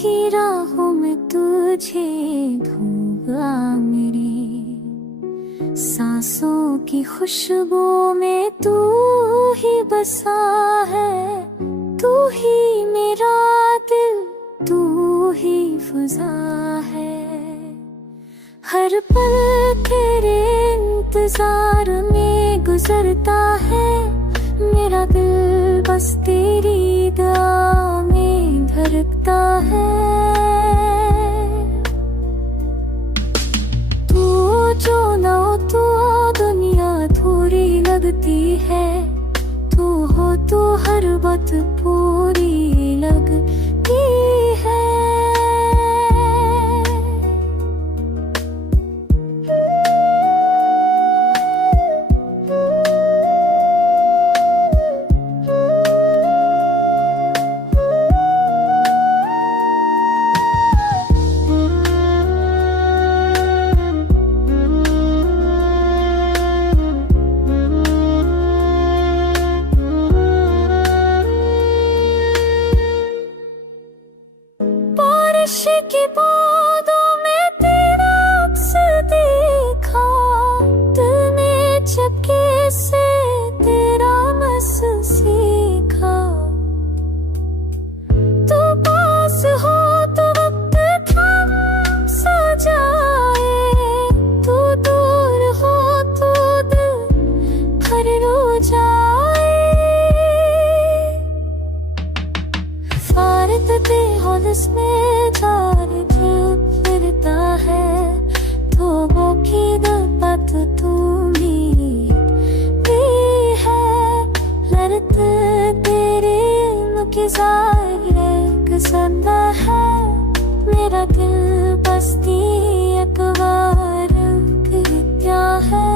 की राहों में तुझे ढूंढा मेरी, सांसों की खुशबू में तू ही बसा है। तू ही मेरा दिल, तू ही फ़िज़ा है। हर पल तेरे इंतजार में गुजरता है मेरा दिल, बस तेरी दुआ में धड़कता है। तू जो ना हो तो दुनिया थोड़ी लगती है, तू हो तो हर बात पूरी लगती है। बारिश की बूंदों में तेरा अक्स देखा, दिल में चुपके से तेरा मस सीखा। तू पास हो तो वक्त थम सा जाए, तू दूर हो तो दिल भर रो जाए। फारत दे होलस में जाने दिल फिरता है, तो वो की गलत तू भी है। लड़ते तेरे इल्म की ज़ाहिर कसंदा है, मेरा दिल बस्ती अकबार क्या है।